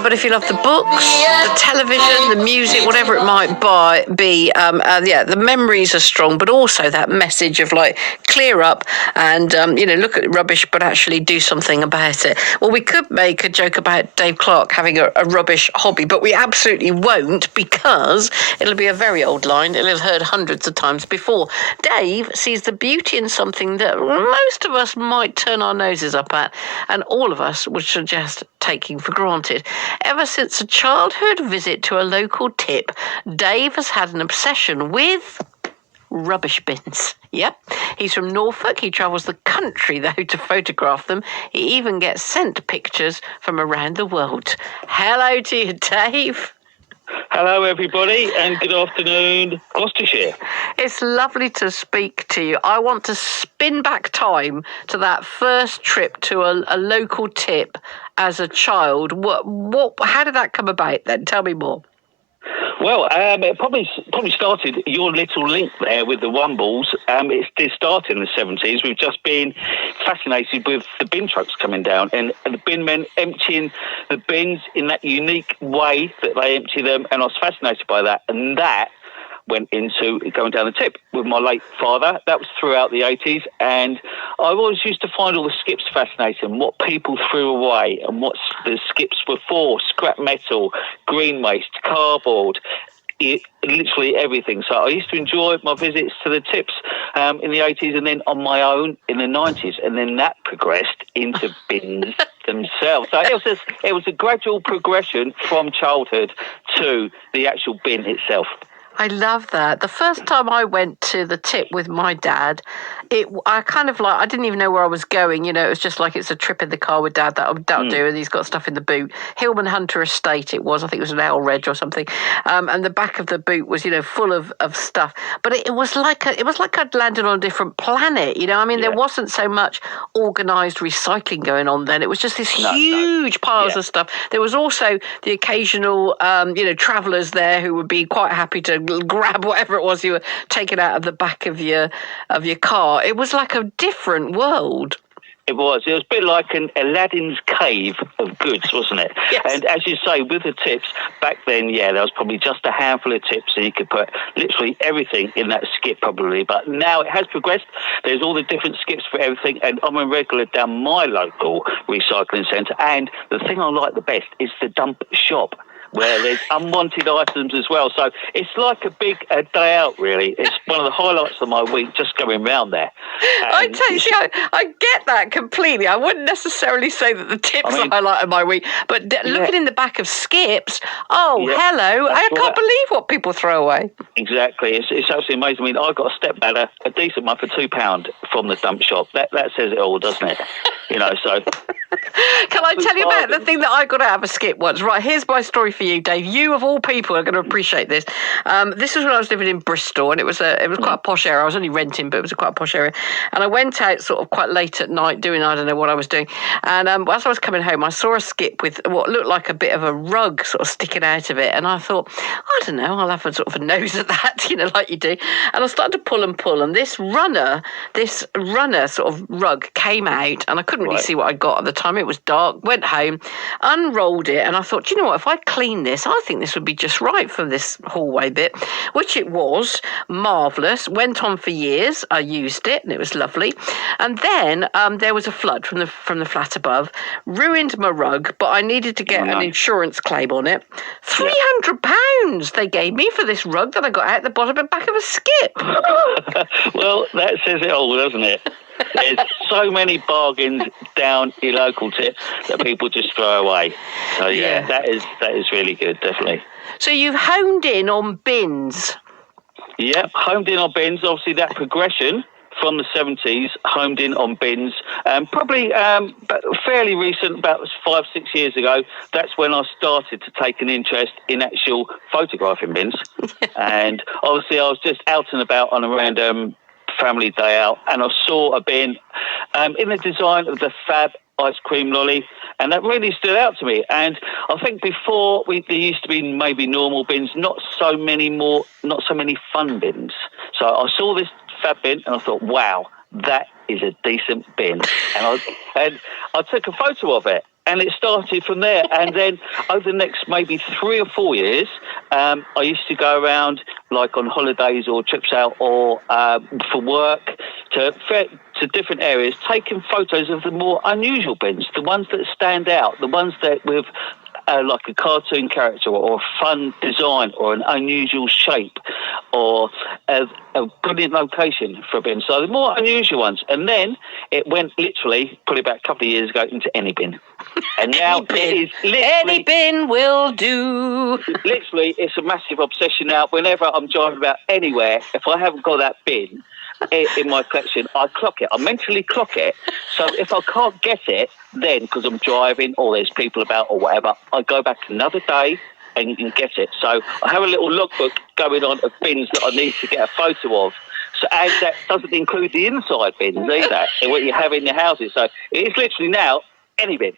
But if you love the books, the television, the music, whatever it might be, the memories are strong, but also that message of like clear up and look at rubbish, but actually do something about it. Well, we could make a joke about Dave Clark having a rubbish hobby, but we absolutely won't, because it'll be a very old line. It'll have heard hundreds of times before. Dave sees the beauty in something that most of us might turn our noses up at, and all of us would suggest taking for granted. Ever since a childhood visit to a local tip, Dave has had an obsession with rubbish bins. Yep. He's from Norfolk. He travels the country, though, to photograph them. He even gets sent pictures from around the world. Hello to you, Dave. Hello, everybody, and good afternoon, Gloucestershire. It's lovely to speak to you. I want to spin back time to that first trip to a local tip as a child. How did that come about then? Tell me more. Well, it probably started your little link there with the Wombles. It did start in the 70s. We've just been fascinated with the bin trucks coming down and the bin men emptying the bins in that unique way that they empty them. And I was fascinated by that. And that went into going down the tip with my late father. That was throughout the 80s. And I always used to find all the skips fascinating, what people threw away and what the skips were for: scrap metal, green waste, cardboard, literally everything. So I used to enjoy my visits to the tips in the 80s, and then on my own in the 90s. And then that progressed into bins themselves. So it was a gradual progression from childhood to the actual bin itself. I love that. The first time I went to the tip with my dad, I didn't even know where I was going. It was just like, it's a trip in the car with Dad. That'll do. And he's got stuff in the boot. Hillman Hunter Estate it was. I think it was an L Reg or something. And the back of the boot was, full of stuff. But it was like I'd landed on a different planet. There wasn't so much organised recycling going on then. It was just this huge piles of stuff. There was also the occasional, travellers there who would be quite happy to grab whatever it was you were taking out of the back of your car. It was like a different world. It was a bit like an Aladdin's cave of goods, wasn't it? Yes. And as you say, with the tips, back then, there was probably just a handful of tips, and you could put literally everything in that skip probably. But now it has progressed. There's all the different skips for everything, and I'm a regular down my local recycling centre. And the thing I like the best is the dump shop, where there's unwanted items as well. So it's like a big day out, really. It's one of the highlights of my week, just going round there. I get that completely. I wouldn't necessarily say that the tips are the highlight of my week, but looking in the back of skips, hello, I can't believe what people throw away. Exactly. It's absolutely amazing. I got a stepladder, a decent one for £2 from the dump shop. That says it all, doesn't it? So... Can I tell you about the thing that I got out of a skip once? Right, here's my story for you, Dave. You, of all people, are going to appreciate this. This was when I was living in Bristol, and it was quite a posh area. I was only renting, but it was quite a posh area. And I went out sort of quite late at night doing, I don't know what I was doing. And as I was coming home, I saw a skip with what looked like a bit of a rug sort of sticking out of it. And I thought, I don't know, I'll have a sort of a nose at that, like you do. And I started to pull and pull, and this runner sort of rug came out, and I couldn't really see what I got at the time. It was dark. Went home, unrolled it, and I thought, what, if I clean this, I think this would be just right for this hallway bit, which it was. Marvellous. Went on for years. I used it, and it was lovely. And then there was a flood from the flat above, ruined my rug, but I needed to get an insurance claim on it. £300 they gave me for this rug that I got out the bottom and back of a skip. Well, that says it all, doesn't it? There's so many bargains down your local tip that people just throw away. So that is really good, definitely. So you've honed in on bins. Yep, honed in on bins. Obviously, that progression from the 70s, homed in on bins. Probably fairly recent, about 5-6 years ago, that's when I started to take an interest in actual photographing bins. And obviously, I was just out and about on a random family day out, and I saw a bin in the design of the Fab ice cream lolly, and that really stood out to me. And I think before there used to be maybe normal bins, not so many fun bins. So I saw this Fab bin, and I thought, wow, that is a decent bin. And I took a photo of it. And it started from there. And then over the next maybe 3 or 4 years, I used to go around like on holidays or trips out or for work to different areas, taking photos of the more unusual bins, the ones that stand out, the ones that with like a cartoon character or a fun design or an unusual shape or a brilliant location for a bin. So the more unusual ones. And then it went literally, probably about a couple of years ago, into any bin. And now it is literally... Any bin will do. Literally, it's a massive obsession now. Whenever I'm driving about anywhere, if I haven't got that bin in my collection, I clock it. I mentally clock it. So if I can't get it, then because I'm driving or there's people about or whatever, I go back another day and get it. So I have a little logbook going on of bins that I need to get a photo of. So, and that doesn't include the inside bins either, what you have in your houses. So it is literally now any bin.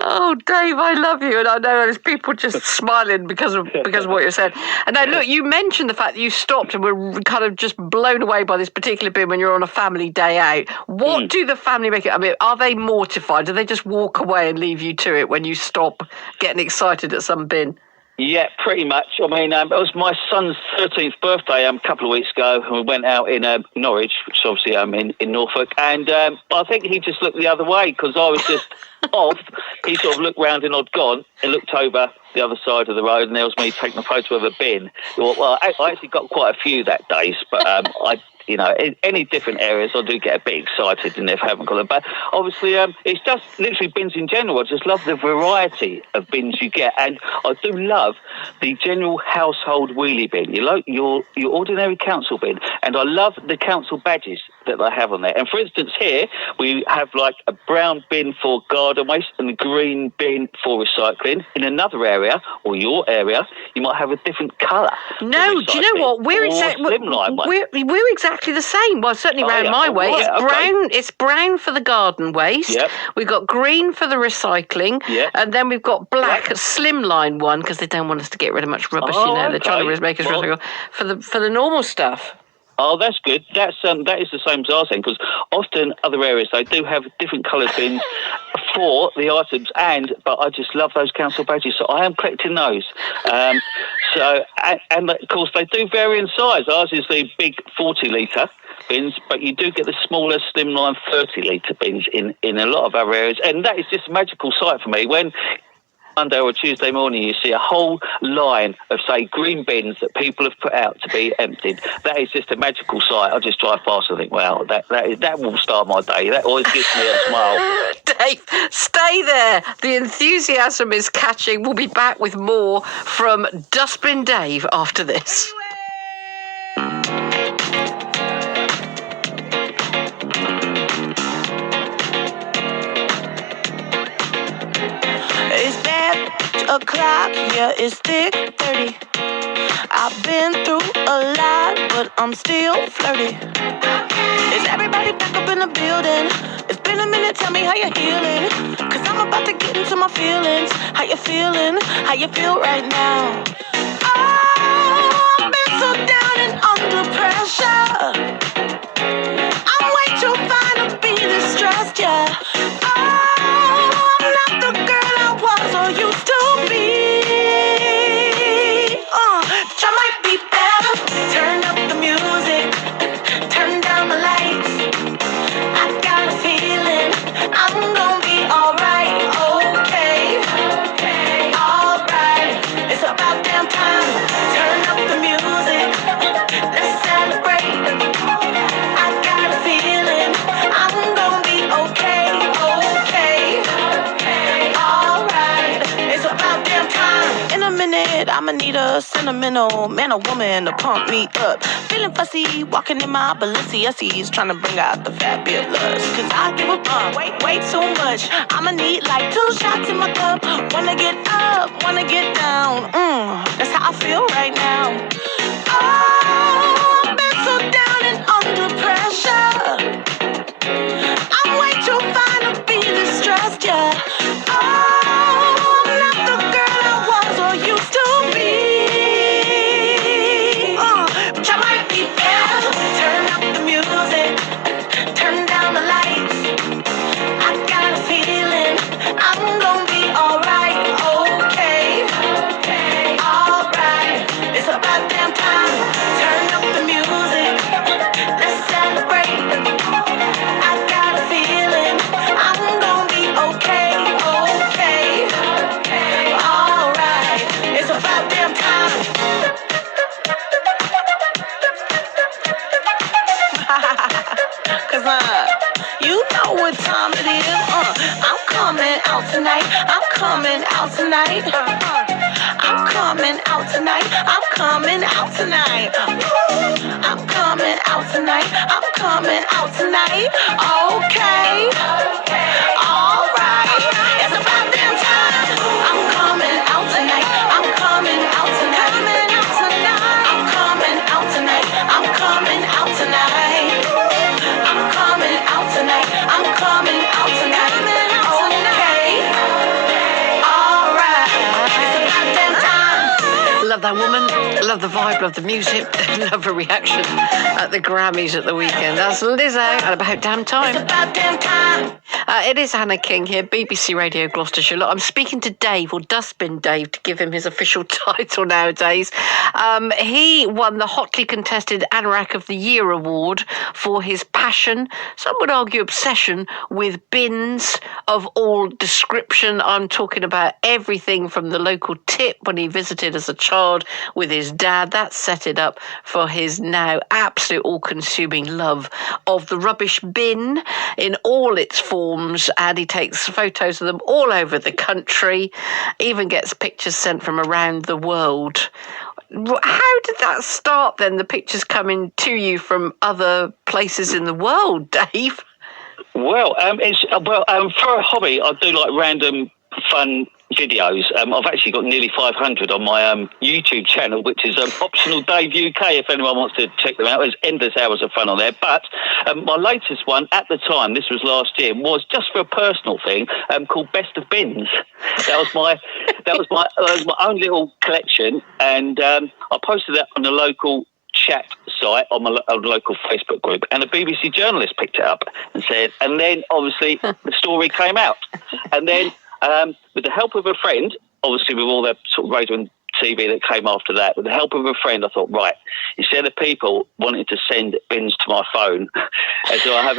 Oh, Dave, I love you, and I know there's people just smiling because of what you said. And now, look, you mentioned the fact that you stopped and were kind of just blown away by this particular bin when you're on a family day out. What do the family make it? I mean, are they mortified? Do they just walk away and leave you to it when you stop getting excited at some bin? Yeah, pretty much. I mean, it was my son's 13th birthday a couple of weeks ago, and we went out in Norwich, which is obviously in Norfolk, and I think he just looked the other way because I was just off. He sort of looked round and I'd gone and looked over the other side of the road, and there was me taking a photo of a bin. Well, I actually got quite a few that day, but in any different areas, I do get a bit excited and if I haven't got them. But obviously, it's just literally bins in general. I just love the variety of bins you get. And I do love the general household wheelie bin, your ordinary council bin. And I love the council badges that they have on there. And for instance, here, we have like a brown bin for garden waste and a green bin for recycling. In another area, or your area, you might have a different colour. No, do you know what? We're exactly the same. Well, certainly round my way. Right, it's brown. Okay. It's brown for the garden waste. Yep. We've got green for the recycling. Yep. And then we've got black slimline one because they don't want us to get rid of much rubbish. They're trying to make us recycle for the normal stuff. Oh, that's good. That is the same as ours then, because often other areas they do have different coloured bins for the items, but I just love those council badges, so I am collecting those. And of course they do vary in size. Ours is the big 40-litre bins, but you do get the smaller slimline 30-litre bins in a lot of other areas, and that is just a magical sight for me when Monday or Tuesday morning you see a whole line of, say, green bins that people have put out to be emptied. That is just a magical sight. I just drive past and think, wow, that will start my day. That always gives me a smile. Dave, stay there. The enthusiasm is catching. We'll be back with more from Dustbin Dave after this. O'clock, yeah, it's thick 30. I've been through a lot, but I'm still flirty. Is everybody back up in the building? It's been a minute, tell me how you're healing. Cause I'm about to get into my feelings. How you feeling? How you feel right now? Oh, I've been so down and under pressure. I'm way too fine to be this stressed, yeah. Oh, I'm not the girl I was or used to. I might be better. Turn up the music, turn down the lights. I got a feeling I'm gonna be alright. Okay, alright. It's about damn time. Turn up the music, let's celebrate. I got a feeling I'm gonna be okay, alright. It's about damn time. In a minute, I'ma need a sentimental man or woman to pump me up. Feeling fussy, walking in my Balenciennes, trying to bring out the fabulous. Cause I give a fuck, way too much. I'ma need like 2 shots in my cup. Wanna get up, wanna get down. That's how I feel right now. Oh, I've been so down and under pressure. I'm way too fine to be this stressed, yeah. Oh, I'm not the girl I was or used to be. But I might be better. Turn up the music, turn down the lights. I got a feeling I'm coming out tonight. I'm coming out tonight. I'm coming out tonight. I'm coming out tonight. I'm coming out tonight. Okay. All right. It's about damn time. I'm coming out tonight. I'm coming out tonight. I'm coming out tonight. I'm coming out tonight. I'm coming out tonight. I'm coming out tonight. Okay. All right. It's about damn time. Love that woman, love the vibe, love the music, love her reaction at the Grammys at the weekend. That's Lizzo at About Damn Time. It's about damn time. It is Hannah King here, BBC Radio Gloucestershire. Look, I'm speaking to Dave, or Dustbin Dave, to give him his official title nowadays. He won the hotly contested Anorak of the Year award for his passion, some would argue obsession, with bins of all description. I'm talking about everything from the local tip when he visited as a child with his dad. That set it up for his now absolute all-consuming love of the rubbish bin in all its forms, and he takes photos of them all over the country, even gets pictures sent from around the world. How did that start then, the pictures coming to you from other places in the world, Dave? Well, for a hobby, I do like random fun videos. I've actually got nearly 500 on my YouTube channel, which is Optional Dave UK, if anyone wants to check them out. There's endless hours of fun on there. But my latest one at the time, this was last year, was just for a personal thing called Best of Bins. That was my own little collection, and I posted that on the local chat site on my local Facebook group, and a BBC journalist picked it up and said, and then obviously the story came out, and then with the help of a friend, obviously with all the sort of radio and TV that came after that, with the help of a friend, I thought, right, instead of people wanting to send bins to my phone, and so I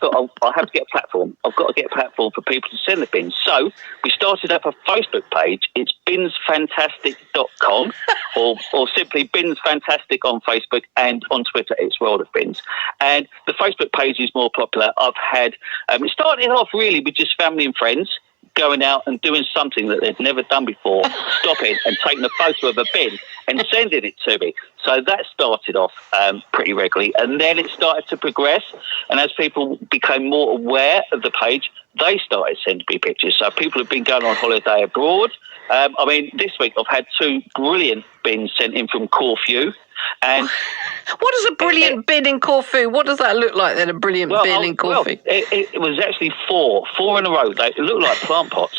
thought I'll have to get a platform. I've got to get a platform for people to send the bins. So we started up a Facebook page. It's binsfantastic.com or simply Bins Fantastic on Facebook, and on Twitter it's World of Bins. And the Facebook page is more popular. I've had, it started off really with just family and friends going out and doing something that they'd never done before, stopping and taking a photo of a bin and sending it to me. So that started off pretty regularly, and then it started to progress, and as people became more aware of the page, they started sending me pictures. So people have been going on holiday abroad. This week I've had 2 brilliant bins sent in from Corfu. And what is a brilliant bin in Corfu? What does that look like then, a brilliant bin in Corfu? Well, it was actually 4 in a row. They looked like plant pots.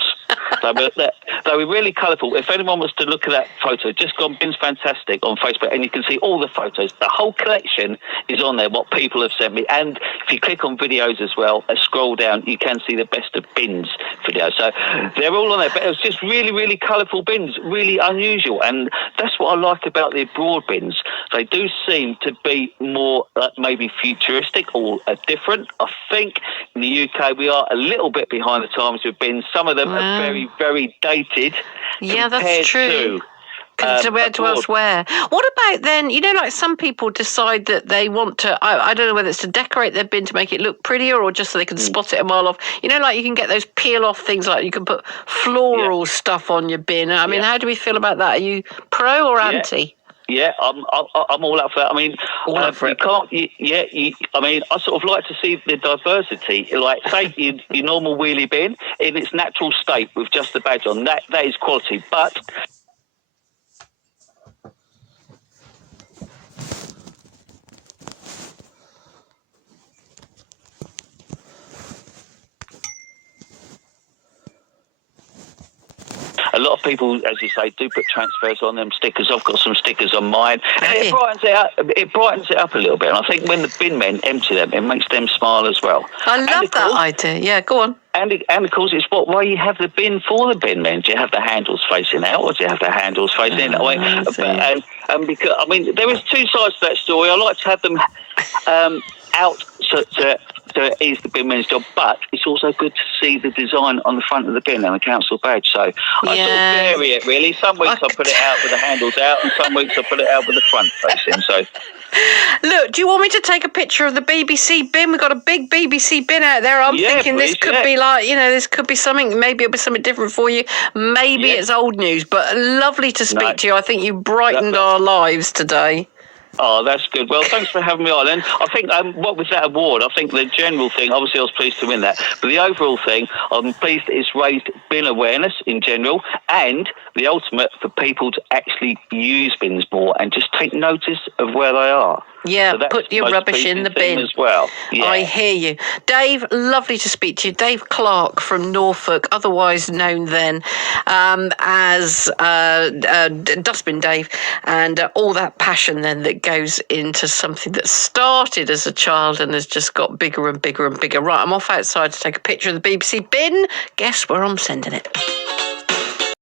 They were really colourful. If anyone was to look at that photo, just go on Bins Fantastic on Facebook, and you can see all the photos. The whole collection is on there, what people have sent me. And if you click on videos as well, scroll down, you can see the Best of Bins video. So they're all on there. But it was just really, really colourful bins, really unusual. And that's what I like about the abroad bins. They do seem to be more maybe futuristic or different. I think in the UK we are a little bit behind the times with bins. Some of them are very, very dated. Yeah, that's true. Compared to elsewhere. What about then, like some people decide that they want to, I don't know whether it's to decorate their bin to make it look prettier or just so they can spot it a mile off. Like you can get those peel off things, like you can put floral stuff on your bin. I mean, how do we feel about that? Are you pro or anti? Yeah, I'm all up for that. I mean, I sort of like to see the diversity. Like, say, your normal wheelie bin in its natural state with just the badge on. That is quality. But a lot of people, as you say, do put transfers on them, stickers. I've got some stickers on mine. And it brightens it up a little bit. And I think when the bin men empty them, it makes them smile as well. I love that idea. Yeah, go on. And of course, it's why you have the bin for the bin men. Do you have the handles facing out, or do you have the handles facing in? And because there is 2 sides to that story. I like to have them out to So it is the bin man's job, but it's also good to see the design on the front of the bin and the council badge. So I sort of vary it, really. Some weeks I put it out with the handles out, and some weeks I put it out with the front facing. So. Look, do you want me to take a picture of the BBC bin? We've got a big BBC bin out there. I'm thinking please, this could be like, this could be something, maybe it'll be something different for you. Maybe it's old news, but lovely to speak to you. I think you brightened our lives today. Oh, that's good. Well, thanks for having me on. And I think what was that award? I think the general thing, obviously I was pleased to win that, but the overall thing, I'm pleased it's raised bin awareness in general, and the ultimate for people to actually use bins more and just take notice of where they are. Yeah, so put your rubbish in the bin as well. Yeah. I hear you. Dave, lovely to speak to you. Dave Clark from Norfolk, otherwise known then as Dustbin Dave, and all that passion then that goes into something that started as a child and has just got bigger and bigger and bigger. Right, I'm off outside to take a picture of the BBC bin. Guess where I'm sending it?